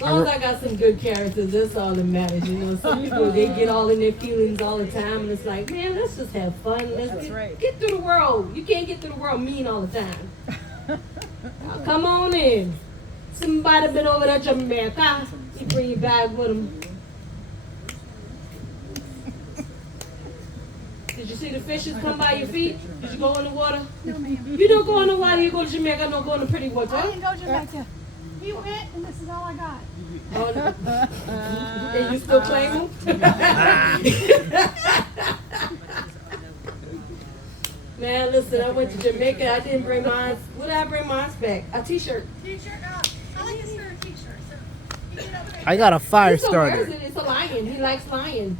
As long as I got some good characters, that's all that matters. You know, some people they get all in their feelings all the time, and it's like, man, let's just have fun. Let's get through the world. You can't get through the world mean all the time. Now, come on in. Somebody been over there to Jamaica. He bring you back with him. Did you see the fishes come by your feet? Did you go in the water? No, ma'am. You don't go in the water. You go to Jamaica. Don't go in the pretty water. I didn't go to Jamaica. He went, and this is all I got. Oh, and you still claim them? Man, listen, I went to Jamaica. I didn't bring mine. What did I bring mine back? A t-shirt. T-shirt? I like his favorite t-shirt. So you get over there. I got a fire So where is starter. it? It's a lion. He likes lion.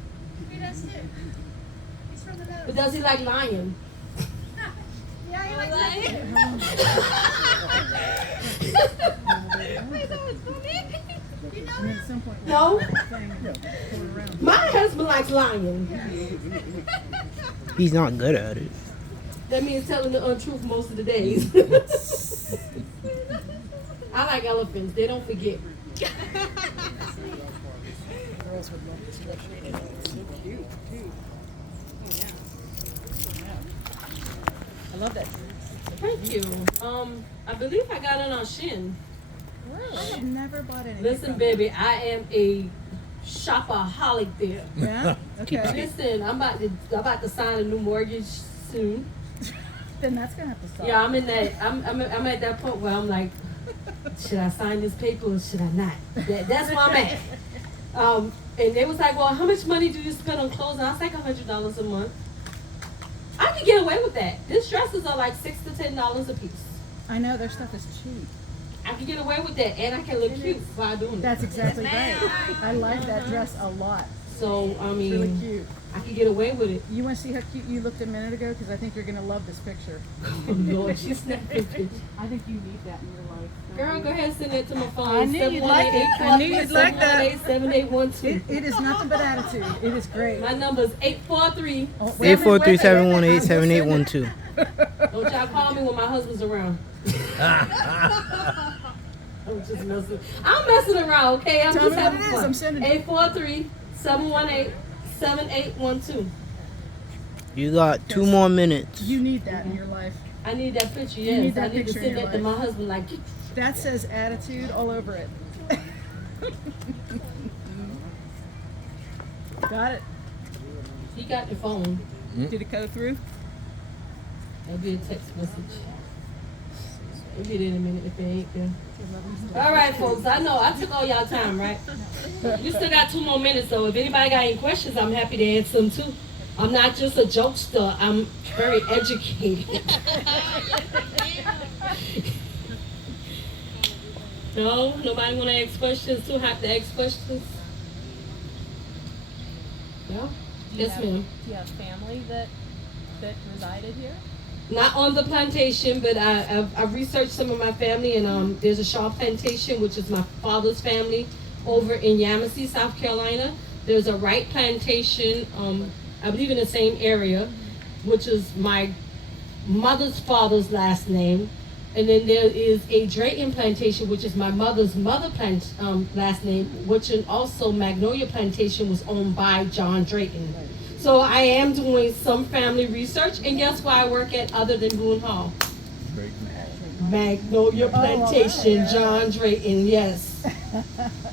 He does too. He's from the nose. But does he like lion? Yeah, he likes that too. You know that? No. My husband likes lion. He's not good at it. That means telling the untruth most of the days. I like elephants. They don't forget. Girls would love this special. It's so cute, too. Oh, yeah. I love that. Thank you. I believe I got it on Shin. I have never bought anything. Listen, baby, I am a shopaholic there. Yeah? Okay. Listen, I'm about to sign a new mortgage soon. Then that's going to have to stop. Yeah, I'm in that. I'm at that point where I'm like, should I sign this paper or should I not? That's where I'm at. And they was like, well, how much money do you spend on clothes? And I was like, $100 a month. I can get away with that. These dresses are like $6 to $10 a piece. I know their stuff is cheap. I can get away with that, and I can look cute while doing it. That's exactly right. I like that dress a lot. So I It's really mean, cute. I can get away with it. You want to see how cute you looked a minute ago? Because I think you're going to love this picture. Oh Lord, she snapped pictures. I think you need that in your life. Girl, go ahead and send that to my phone. I knew you'd like it. I knew you'd like that. 718-7812. It is nothing but attitude. It is great. My number is 843. 843-718-7812. Don't y'all call me when my husband's around. I'm just messing. I'm messing around, okay? I'm Tell just me having what it is. fun. I'm sending it. 843-718-7812. You got 2 more minutes. You need that in your life. I need that picture, You yes. need that I need to picture in send your that to my life. husband like, That says attitude all over it. Got it. he got the phone. Did it go through? That'll be a text message. We'll get it in a minute if it ain't there. All right, folks. I know I took all y'all time, right? We still got 2 more minutes, so if anybody got any questions, I'm happy to answer them too. I'm not just a jokester. I'm very educated. No, nobody want to ask questions. Too hot to ask questions. No. Yes, ma'am. Do you have family that resided here? Not on the plantation, but I've researched some of my family, and there's a Shaw plantation, which is my father's family, over in Yamasee, South Carolina. There's a Wright plantation, I believe in the same area, which is my mother's father's last name. And then there is a Drayton plantation, which is my mother's last name, which and also Magnolia plantation was owned by John Drayton. So I am doing some family research, and guess where I work at other than Boone Hall? Magnolia Plantation, John Drayton, yes.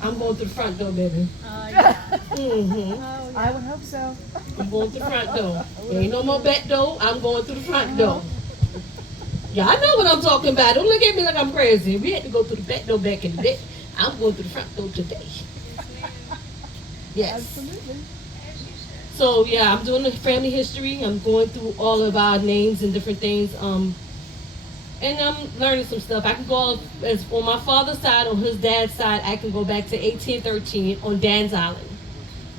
I'm going to the front door, baby. Mm-hmm. I would hope so. I'm going to the front door. There ain't no more back door, I'm going to the front door. Yeah, I know what I'm talking about. Don't look at me like I'm crazy. We had to go through the back door back in the day. I'm going to the front door today. Yes. Absolutely. So yeah, I'm doing the family history. I'm going through all of our names and different things. And I'm learning some stuff. I can go as on my father's side, on his dad's side, I can go back to 1813 on Dan's Island.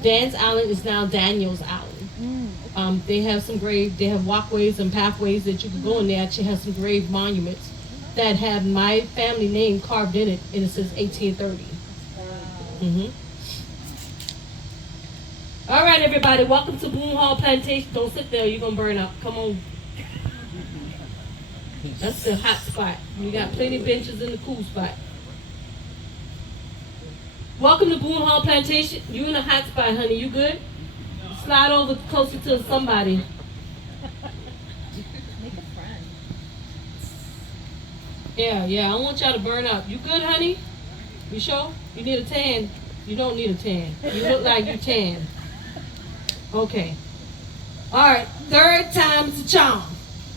Dan's Island is now Daniel's Island. They have some they have walkways and pathways that you can go in. They actually have some grave monuments that have my family name carved in it, and it says 1830. Mm-hmm. All right, everybody, welcome to Boone Hall Plantation. Don't sit there, you're going to burn up. Come on. That's the hot spot. You got plenty of benches in the cool spot. Welcome to Boone Hall Plantation. You in a hot spot, honey. You good? Slide over closer to somebody. Make a friend. Yeah, I don't want y'all to burn up. You good, honey? You sure? You need a tan? You don't need a tan. You look like you tan. Okay. All right. Third time's a charm.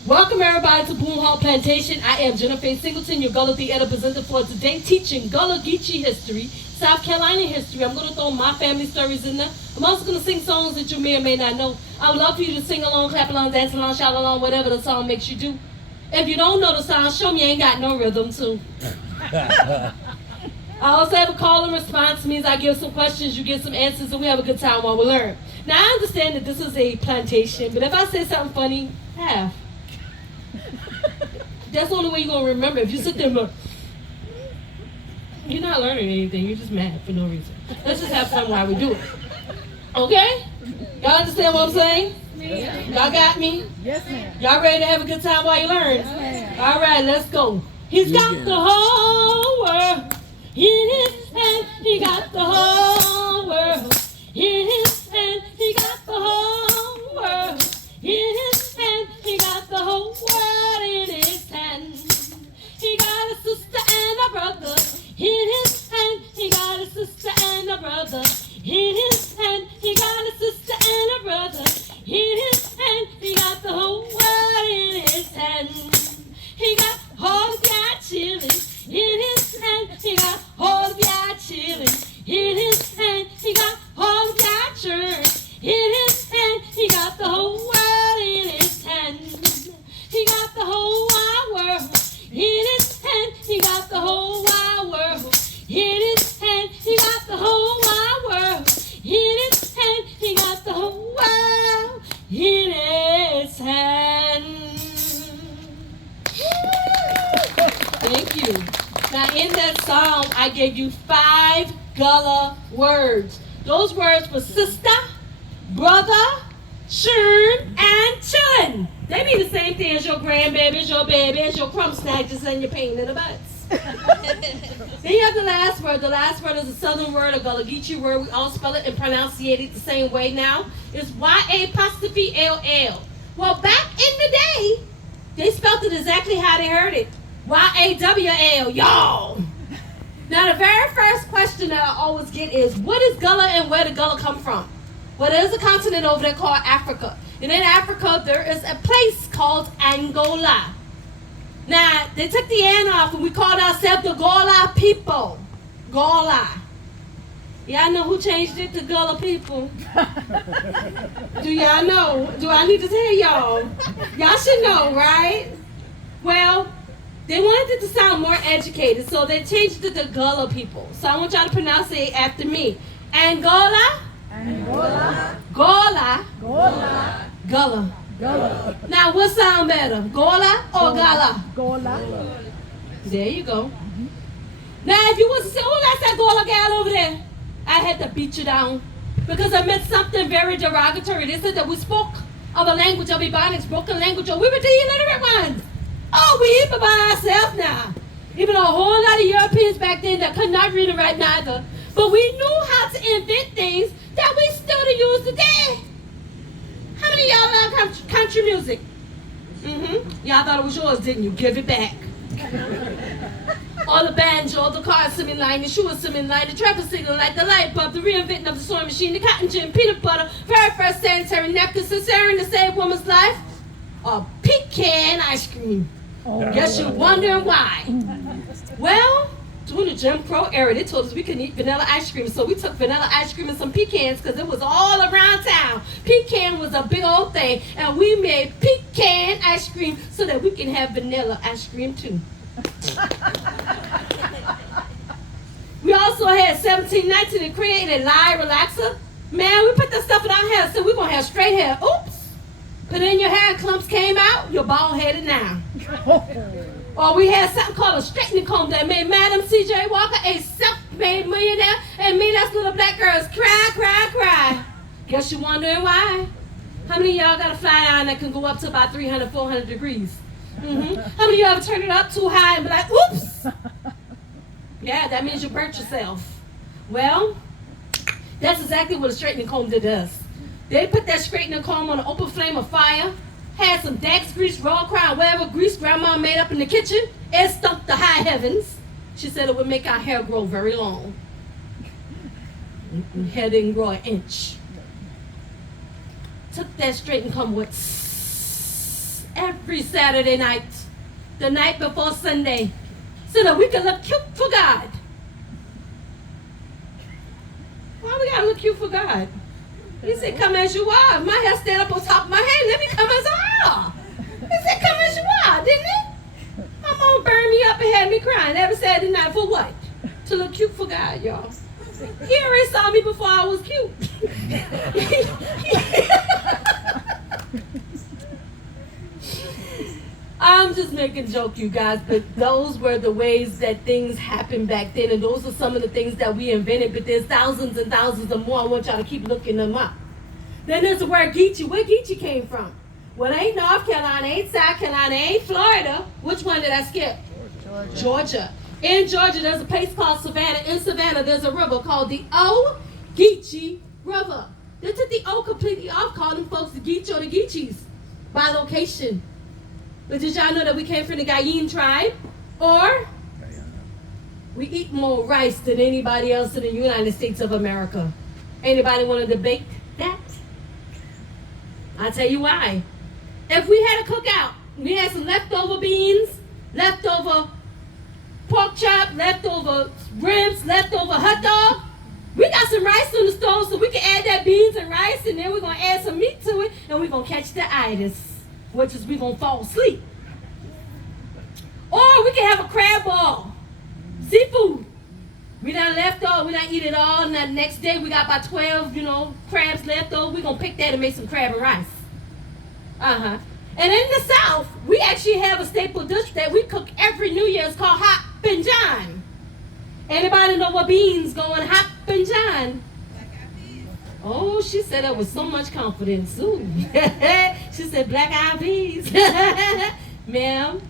Welcome everybody to Boone Hall Plantation. I am Jennifer Singleton, your Golla Theater presenter for today, teaching Gullah Geechee history, South Carolina history. I'm going to throw my family stories in there. I'm also going to sing songs that you may or may not know. I would love for you to sing along, clap along, dance along, shout along, whatever the song makes you do. If you don't know the song, show me you ain't got no rhythm too. I also have a call and response. Means I give some questions, you get some answers, and we have a good time while we learn. Now I understand that this is a plantation, but if I say something funny, laugh. That's the only way you're going to remember. If you sit there and go, you're not learning anything. You're just mad for no reason. Let's just have fun while we do it. Okay? Y'all understand what I'm saying? Y'all got me? Yes, ma'am. Y'all ready to have a good time while you learn? Yes, ma'am. All right, let's go. He's got the whole world in his hand. He got the whole world in his hand. He got the whole world in his hand. He got the whole world in his hand. He got a sister and a brother in his hand. He got a sister and a brother in his hand. He got a sister and a brother in his hand. He got the whole world in his hand. He got all of your children in his hand. He got all of your children in his hand. He got all of your church in his hand. He got the whole world in his hand. He got the whole wide world in his hand. He got the whole wide world in his hand. He got the whole wide world in his hand. He got the whole world in his hand. Thank you. Now in that song, I gave you 5 Gullah words. Those words were sister, brother, churn, and chun. They mean the same thing as your grandbabies, your babies, your crumb snatchers, and your pain in the butts. Then you have the last word. The last word is a southern word, a Gullah Geechee word. We all spell it and pronunciate it the same way now. It's Y-A-L-L. Well, back in the day, they spelled it exactly how they heard it. Y-A-W-L, y'all. Now, the very first question that I always get is, what is Gullah and where did Gullah come from? Well, there's a continent over there called Africa. And in Africa, there is a place called Angola. Now, they took the N off and we called ourselves the Golla people. Golla. Y'all know who changed it to Gullah people? Do y'all know? Do I need to tell y'all? Y'all should know, right? Well, they wanted it to sound more educated, so they changed it to Gullah people. So I want y'all to pronounce it after me. Angola. Angola. Golla. Gola. Gullah. Gola. Now, what sound better, Golla or Gala? Gola. There you go. Now, if you was to say, oh, that's that Golla gal over there, I had to beat you down because I meant something very derogatory. They said that we spoke of a language of Ebonics, broken language, or we were the illiterate ones. Oh, we even by ourselves now. Even a whole lot of Europeans back then that could not read and write neither. But we knew how to invent things that we still use today. How many of y'all love country music? Y'all thought it was yours, didn't you? Give it back. All the banjo, the car swimming line, the shoe swimming line, the traffic signal light, the light bulb, the reinventing of the sewing machine, the cotton gin, peanut butter, very first sanitary napkin, cesarean to save woman's life, a pecan ice cream. Guess you're wondering why. Well, during the Jim Crow era, they told us we couldn't eat vanilla ice cream, so we took vanilla ice cream and some pecans because it was all around town. Pecan was a big old thing, and we made pecan ice cream so that we can have vanilla ice cream too. We also had 1719 and created Lie Relaxer. Man, we put that stuff in our hair, so we're going to have straight hair. Oops. Put in your hair, clumps came out, you're bald-headed now. Or we had something called a straightening comb that made Madam C.J. Walker a self-made millionaire and made us little black girls cry, cry, cry. Guess you're wondering why? How many of y'all got a fly iron that can go up to about 300, 400 degrees? How many of y'all ever turn it up too high and be like, oops? Yeah, that means you burnt yourself. Well, that's exactly what a straightening comb does. They put that straightening comb on an open flame of fire, had some Dax grease, raw crown, whatever grease grandma made up in the kitchen, and stumped the high heavens. She said it would make our hair grow very long. Hair didn't grow an inch. Took that straightening comb with every Saturday night, the night before Sunday, so that we could look cute for God. Why we gotta look cute for God? He said, come as you are. My hair stand up on top of my head. Let me come as I are. He said, come as you are, didn't he? My mom burned me up and had me crying every Saturday night for what? To look cute for God, y'all. He already saw me before I was cute. I'm just making a joke, you guys, but those were the ways that things happened back then, and those are some of the things that we invented, but there's thousands and thousands of more. I want y'all to keep looking them up. Then there's the word Geechee. Where Geechee came from? Well, it ain't North Carolina, ain't South Carolina, ain't Florida. Which one did I skip? Georgia. In Georgia, there's a place called Savannah. In Savannah, there's a river called the Geechee River. They took the O completely off, calling them folks the Geechee or the Geechees by location. But did y'all know that we came from the Guyene tribe? Or we eat more rice than anybody else in the United States of America. Anybody want to debate that? I'll tell you why. If we had a cookout, we had some leftover beans, leftover pork chop, leftover ribs, leftover hot dog. We got some rice on the stove, so we can add that beans and rice, and then we're going to add some meat to it, and we're going to catch the itis, which is we're going to fall asleep. Or we can have a crab ball, seafood. We done left over, we done eat it all, and the next day we got about 12, crabs left over. We're going to pick that and make some crab and rice. And in the South, we actually have a staple dish that we cook every New Year's called hot pinjan. Anybody know what beans go in hot pinjan? Oh, she said that with so much confidence. Ooh. She said black eyed peas. Ma'am,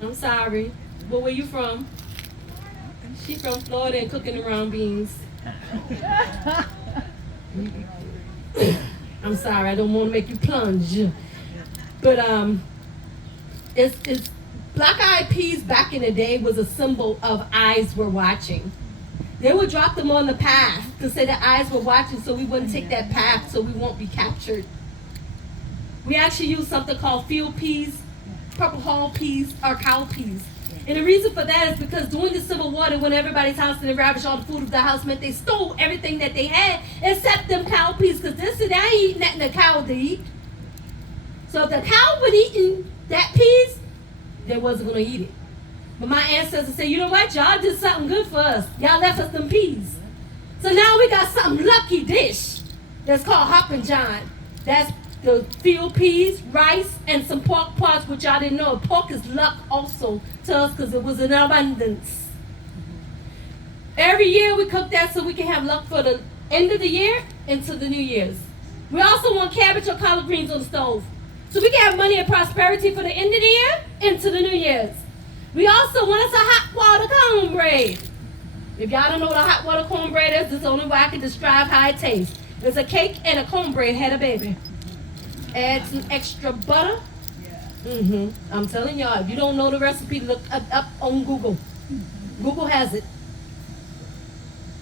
I'm sorry. But where you from? She from Florida and cooking around beans. I'm sorry, I don't want to make you plunge. But it's black-eyed peas back in the day was a symbol of eyes were watching. They would drop them on the path to say the eyes were watching, so we wouldn't take that path, so we won't be captured. We actually use something called field peas, purple hull peas, or cow peas. And the reason for that is because during the Civil War, when everybody's house and they ravaged all the food of the house, meant they stole everything that they had except them cow peas, because they said, I ain't eating nothing the cow to eat. So if the cow was eating that peas, they wasn't going to eat it. But my ancestors said, you know what, y'all did something good for us. Y'all left us them peas. So now we got some lucky dish that's called hoppin' john. That's the field peas, rice, and some pork parts, which y'all didn't know. Pork is luck also to us because it was in abundance. Every year we cook that so we can have luck for the end of the year into the New Year's. We also want cabbage or collard greens on the stove, so we can have money and prosperity for the end of the year into the New Year's. We also want us a hot water cornbread. If y'all don't know what a hot water cornbread is, this is the only way I can describe how it tastes. It's a cake and a cornbread had a baby. Add some extra butter. I'm telling y'all, if you don't know the recipe, look up on Google. Google has it.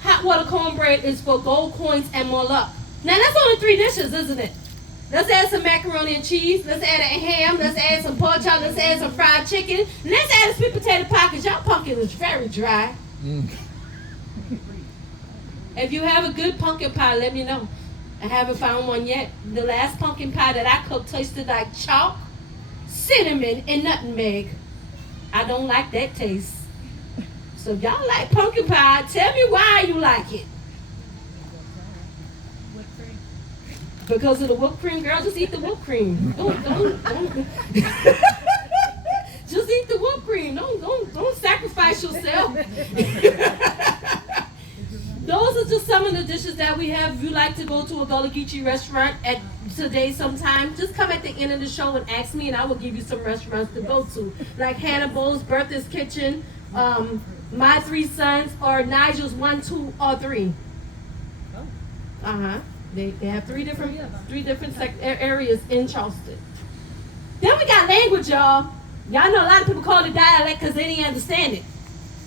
Hot water cornbread is for gold coins and more luck. Now that's only 3 dishes, isn't it? Let's add some macaroni and cheese. Let's add a ham. Let's add some pork chop. Let's add some fried chicken. And let's add a sweet potato pie because y'all pumpkin is very dry. If you have a good pumpkin pie, let me know. I haven't found one yet. The last pumpkin pie that I cooked tasted like chalk, cinnamon, and nutmeg. I don't like that taste. So if y'all like pumpkin pie, tell me why you like it. Because of the whipped cream, girl, just eat the whipped cream. Don't. Just eat the whipped cream. Don't sacrifice yourself. Those are just some of the dishes that we have. If you like to go to a Golla Geechee restaurant at today sometime, just come at the end of the show and ask me, and I will give you some restaurants to go to, like Hannibal's, Bertha's Kitchen, My 3 Sons, or Nigel's 1, 2, or 3. They have three different areas in Charleston. Then we got language, y'all. Y'all know a lot of people call it dialect because they didn't understand it.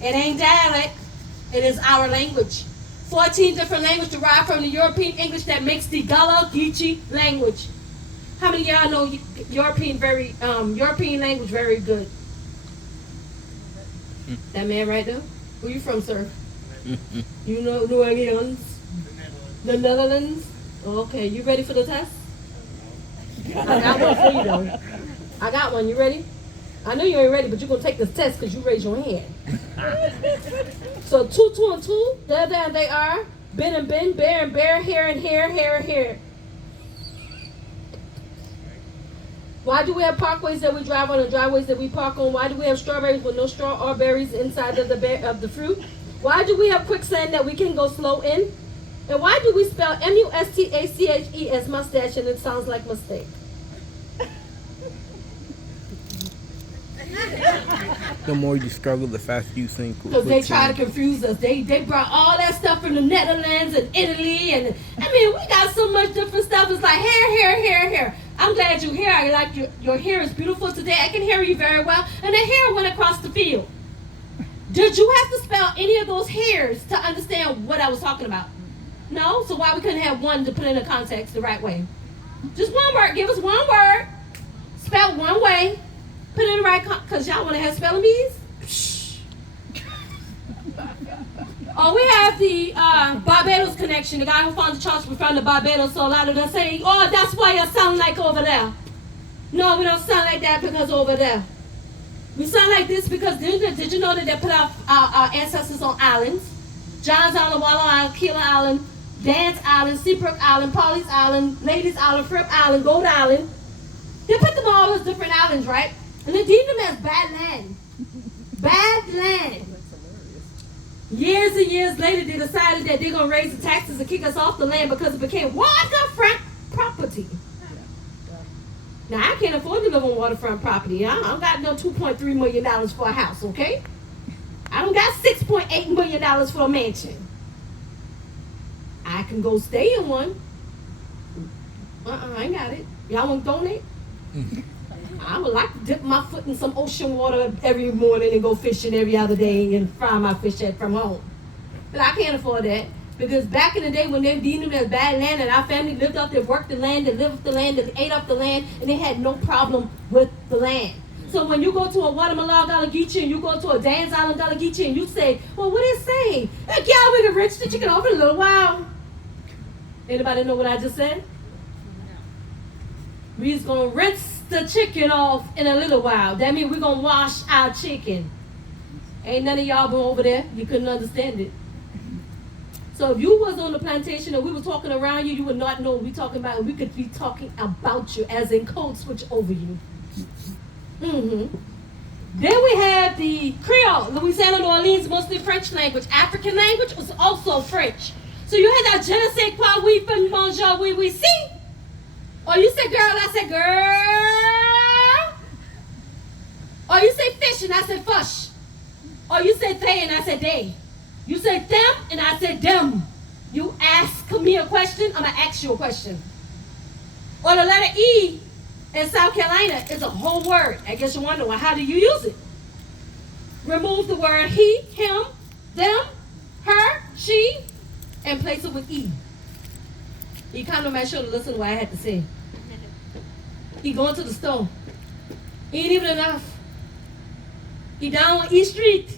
It ain't dialect. It is our language. 14 different languages derived from the European English that makes the Golla language. How many of y'all know European language very good? That man right there? Where you from, sir? You know New Orleans? The Netherlands? Okay, you ready for the test? I got one for you though. I got one. You ready? I know you ain't ready, but you're gonna take this test because you raised your hand. So 2, 2, and 2. There they are. Ben and Ben, bear and bear, hair and hair, hair and hair. Why do we have parkways that we drive on and driveways that we park on? Why do we have strawberries with no straw or berries inside of the fruit? Why do we have quicksand that we can go slow in? And why do we spell M-U-S-T-A-C-H-E as mustache and it sounds like mistake? The more you struggle, the faster you sink. Because they try to confuse us. They brought all that stuff from the Netherlands and Italy. And I mean, we got so much different stuff. It's like hair. I'm glad you're here. I like your hair is beautiful today. I can hear you very well. And the hair went across the field. Did you have to spell any of those hairs to understand what I was talking about? No? So why we couldn't have one to put in the context the right way? Just one word. Give us one word. Spelled one way. Put it in the right because y'all want to have spelling bees? Oh, we have the Barbados connection. The guy who found the church was from the Barbados, so a lot of them say, oh, that's why you sound like over there. No, we don't sound like that because over there. We sound like this because did you know that they put our ancestors on islands? John's Island, Wallow Island, Keeler Island, Dance Island, Seabrook Island, Polly's Island, Ladies Island, Fripp Island, Gold Island. They put them all as different islands, right? And they deemed them as bad land. Bad land. Years and years later, they decided that they're going to raise the taxes and kick us off the land because it became waterfront property. Now, I can't afford to live on waterfront property. I don't got no $2.3 million for a house, okay? I don't got $6.8 million for a mansion. I can go stay in one. I ain't got it. Y'all want to donate? I would like to dip my foot in some ocean water every morning and go fishing every other day and fry my fish from home. But I can't afford that because back in the day when they deemed them as bad land and our family lived up there, worked the land, and lived the land, and ate up the land, and they had no problem with the land. So when you go to a Guatemala Gullah Geechee and you go to a Dan's Island Gullah Geechee and you say, well, what is it saying? Like, yeah, we can rinse the chicken off in a little while. Anybody know what I just said? We's going to rinse the chicken off in a little while. That means we're going to wash our chicken. Ain't none of y'all been over there. You couldn't understand it. So if you was on the plantation and we were talking around you, you would not know what we're talking about. And we could be talking about you as in code switch over you. Then we have the Creole, Louisiana, New Orleans, mostly French language. African language was also French. So you had that je ne sais quoi, oui, fin, bonjour, oui, oui, si. Or you say girl, I say girl. Or you say fish and I say fush. Or you say they and I say they. You say them and I say them. You ask me a question, I'm going to ask you a question. Or the letter E in South Carolina is a whole word. I guess you wonder, well, how do you use it? Remove the word he, him, them, her, she, and place it with E. He come to my show to listen to what I had to say. He going to the store. He ain't even enough. He down on East Street.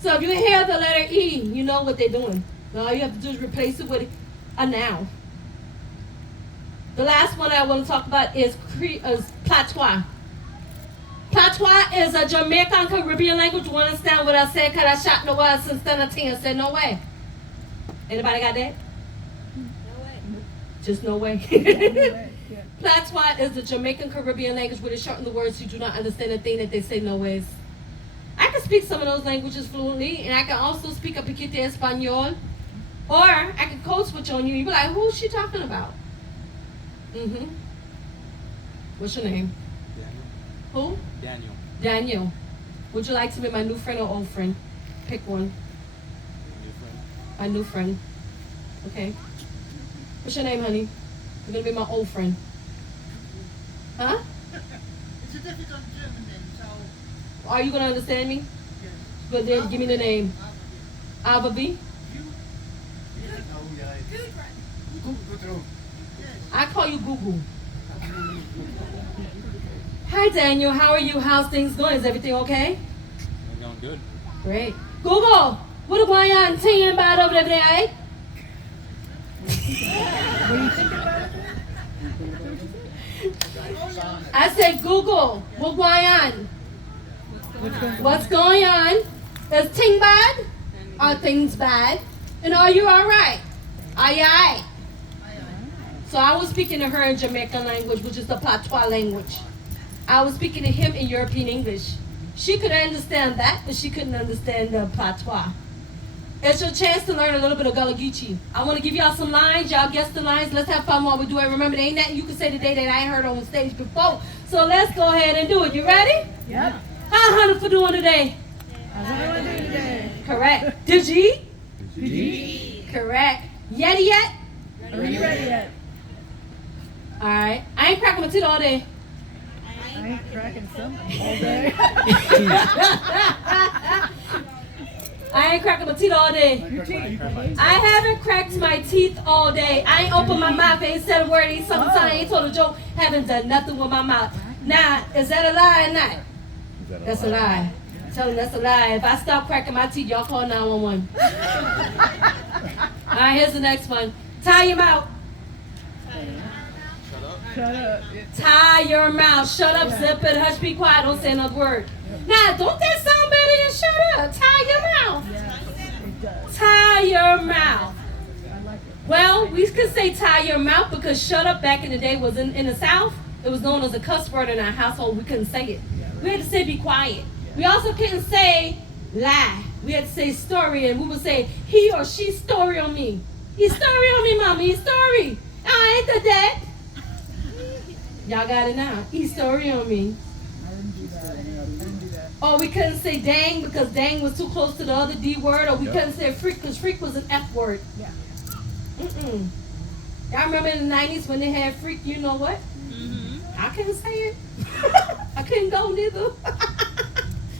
So if you hear the letter E, you know what they're doing. All you have to do is replace it with a noun. The last one I want to talk about is patois. Patois is a Jamaican Caribbean language. You understand what I said? Because I shot no words since then. I said no way. Anybody got that? No way. Just no way. Patois is the Jamaican Caribbean language where they shorten the words so you do not understand the thing that they say no ways. I can speak some of those languages fluently, and I can also speak a Piquete Espanol, or I can code switch on you. You be like, who's she talking about? What's your name? Daniel. Who? Daniel. Daniel. Would you like to be my new friend or old friend? Pick one. My new friend. Okay. What's your name, honey? You're gonna be my old friend. Huh? It's a difficult German name, so Are you gonna understand me? yes. But then give me the name. Avabi. I call you Google. Hi Daniel, how are you? How's things going? Is everything okay? I'm going good. Great. Google, what are going on team about over there, eh? I said Google, what going on? What's going on? Is thing bad? Are things bad? And are you alright? Aye aye. So I was speaking to her in Jamaican language, which is the patois language. I was speaking to him in European English. She could understand that, but she couldn't understand the patois. It's your chance to learn a little bit of Gullah Geechee. I want to give y'all some lines. Y'all guess the lines. Let's have fun while we do it. Remember, there ain't nothing you can say today that I ain't heard on stage before. So let's go ahead and do it. You ready? Yep. How Hunter for doing today? How's everyone doing today? Correct. Did ye? Correct. Yeti yet? Are you ready yet? All right. I ain't cracking my teeth all day. I ain't cracking something all day. I ain't cracking my teeth all day. Your teeth. I haven't cracked my teeth all day. I ain't opened my mouth, ain't said a word, ain't something, I ain't told a joke, haven't done nothing with my mouth. Now, is that a lie or not? That's a lie. Tell them that's a lie. If I stop cracking my teeth, y'all call 911. All right, here's the next one. Tie your mouth. Shut up. Tie your mouth. Shut up, zip it, hush, be quiet, don't say another word. Now, don't that sound better than shut up? Tie your mouth. Yes, it does. Tie your mouth. I like it. Well, we could say tie your mouth because shut up back in the day was in the South. It was known as a cuss word in our household. We couldn't say it. We had to say be quiet. We also couldn't say lie. We had to say story, and we would say he or she story on me. He story on me, mommy. He story. I ain't the dad. Y'all got it now. He story on me. I didn't do that. I didn't do that. Or we couldn't say dang because dang was too close to the other D word. Or we couldn't say freak because freak was an F word. Yeah. Mm-mm. Y'all remember in the 90s when they had freak, you know what? I couldn't say it. I couldn't go neither.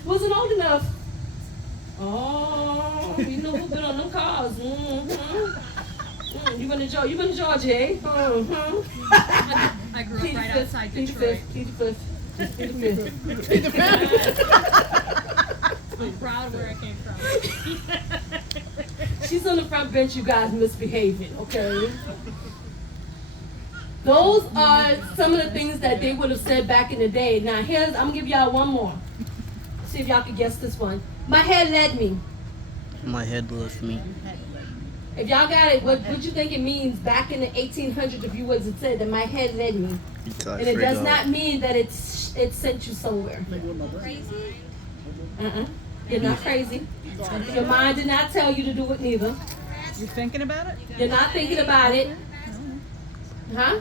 Wasn't old enough. Oh, you know who been on them cars. You been to Georgia, eh? I grew up right outside Plead the Detroit. fifth. Plead the fifth. Plead the fifth. I'm proud of where I came from. She's on the front bench, you guys misbehaving, okay? Those are some of the things that they would have said back in the day. Now I'm gonna give y'all one more. See if y'all can guess this one. My head led me. My head loves me. If y'all got it, what you think it means back in the 1800s if you was to say that my head led me? And it does not mean that it sent you somewhere. Crazy. You're not crazy. Your mind did not tell you to do it neither. You're thinking about it? You're not thinking about it. Huh?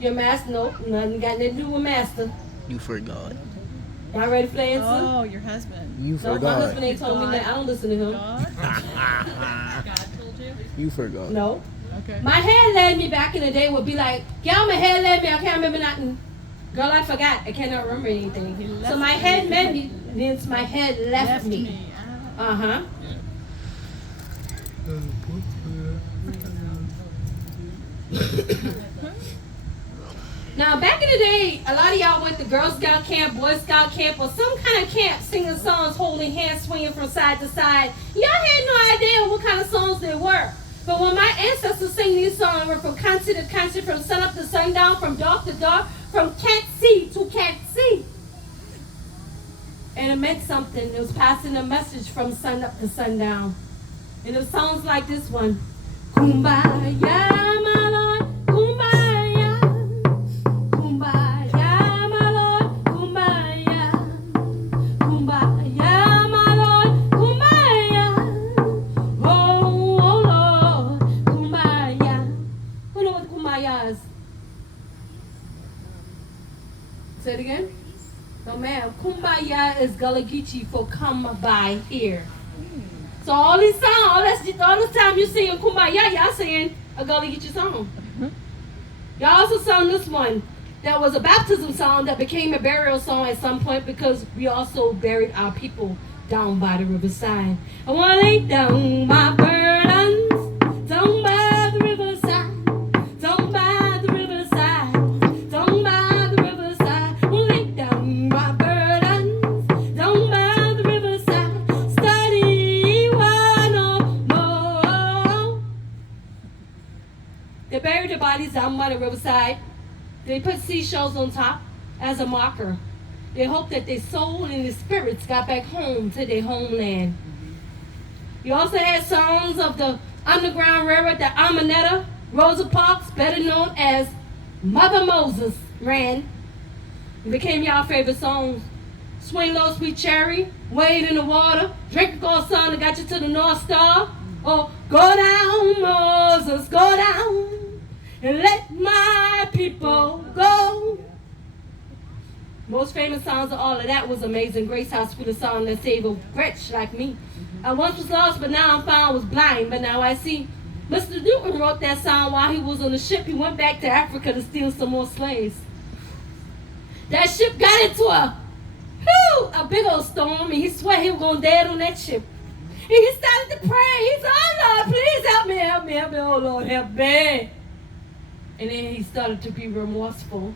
Your master, nope, nothing got nothing to do with master. You forgot. Y'all ready for the answer? Oh, your husband. You No, my husband forgot. ain't told me that. I don't listen to him. God? God told you? You forgot. No. Okay. My head led me back in the day would be like, yeah, my head led me. I can't remember nothing. Girl, I forgot. I cannot remember anything. So my head led me means my head left me. Ah. Uh-huh. Now, back in the day, a lot of y'all went to Girl Scout camp, Boy Scout camp, or some kind of camp singing songs, holding hands, swinging from side to side. Y'all had no idea what kind of songs they were. But when my ancestors sang these songs, were from country to country, from sun up to sundown, from dark to dark, from can't see to can't see. And it meant something. It was passing a message from sun up to sundown. And it sounds like this one. Kumbaya, my Lord, kumbaya. Kumbaya, my Lord, kumbaya. Kumbaya, my Lord, kumbaya. Oh, Lord, kumbaya. Who knows what kumbaya is? Say it again. No, ma'am. Kumbaya is Gullah Geechee for come by here. So all these songs, all the time you singing Kumbaya, y'all saying, I gotta get your song. Y'all also sung this one. That was a baptism song that became a burial song at some point because we also buried our people down by the riverside. I want to lay down my burdens down by the riverside, down by the riverside, down by the riverside. I want to lay down my burdens down by the riverside, study one no more. They buried their bodies down by the riverside. They put seashells on top as a marker. They hoped that their soul and their spirits got back home to their homeland. You also had songs of the Underground Railroad that Amanetta Rosa Parks, better known as Mother Moses, ran. It became y'all favorite songs. Swing Low, Sweet Cherry, Wade in the Water, Drink a Gold Song that got you to the North Star. Or Go Down, Moses, Go Down. And let my people go. Most famous songs of all of that was Amazing Grace, How Sweet a Song That Saved a Wretch Like Me. I once was lost, but now I'm found, was blind, but now I see. Mr. Newton wrote that song while he was on the ship. He went back to Africa to steal some more slaves. That ship got into a big old storm, and he swore he was going to dead on that ship. And he started to pray. He said, oh, Lord, please help me, help me, help me, oh, Lord, help me. And then he started to be remorseful.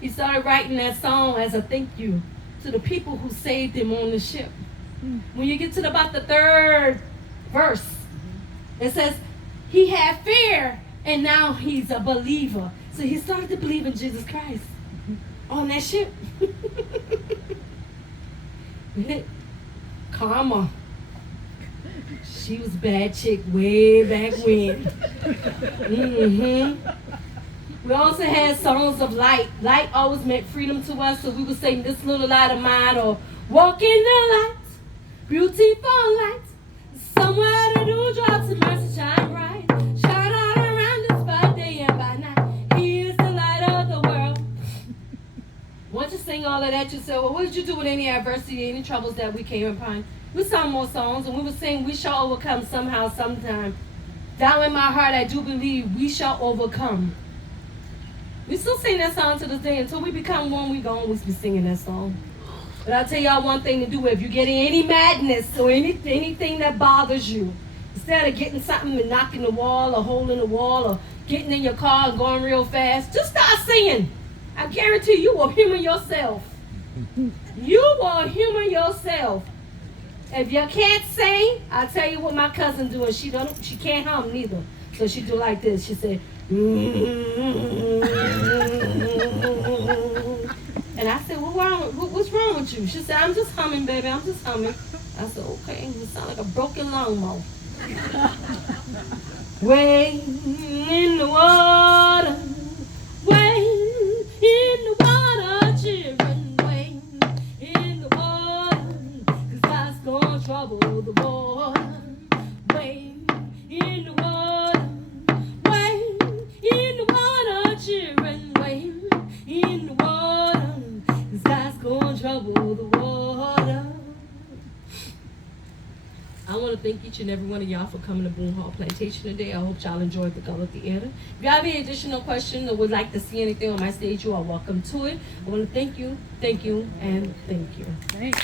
He started writing that song as a thank you to the people who saved him on the ship. When you get to about the third verse, it says, he had fear and now he's a believer. So he started to believe in Jesus Christ on that ship. Karma. She was a bad chick way back when. We also had songs of light. Light always meant freedom to us, so we would sing This Little Light of Mine or Walk in the Light, Beautiful Light. Somewhere the dewdrops of mercy shine bright. Shine all around us by day and by night. He is the light of the world. Once you sing all of that, you say, well, what did you do with any adversity, any troubles that we came upon? We sang more songs, and we would sing, we shall overcome somehow, sometime. Down in my heart, I do believe we shall overcome. We still sing that song to this day. Until we become one, we gonna always be singing that song. But I'll tell y'all one thing to do. If you get any madness or anything that bothers you, instead of getting something and knocking the wall or holding the wall or getting in your car and going real fast, just start singing. I guarantee you will humor yourself. You will humor yourself. If you can't sing, I'll tell you what my cousin do, and she can't hum neither. So she do like this. She said, and I said, what's wrong with you? She said, I'm just humming, baby. I'm just humming. I said, okay. You sound like a broken lawnmower. Way in the water, way in the water, children, way in the water, 'cause God's gonna trouble the water. Way in the water, way in the water, children, way in the water, 'cause God's gonna trouble the water. I want to thank each and every one of y'all for coming to Boone Hall Plantation today. I hope y'all enjoyed the Golla Theater. If y'all have any additional questions or would like to see anything on my stage, you are welcome to it. I want to thank you, and thank you. Thank you.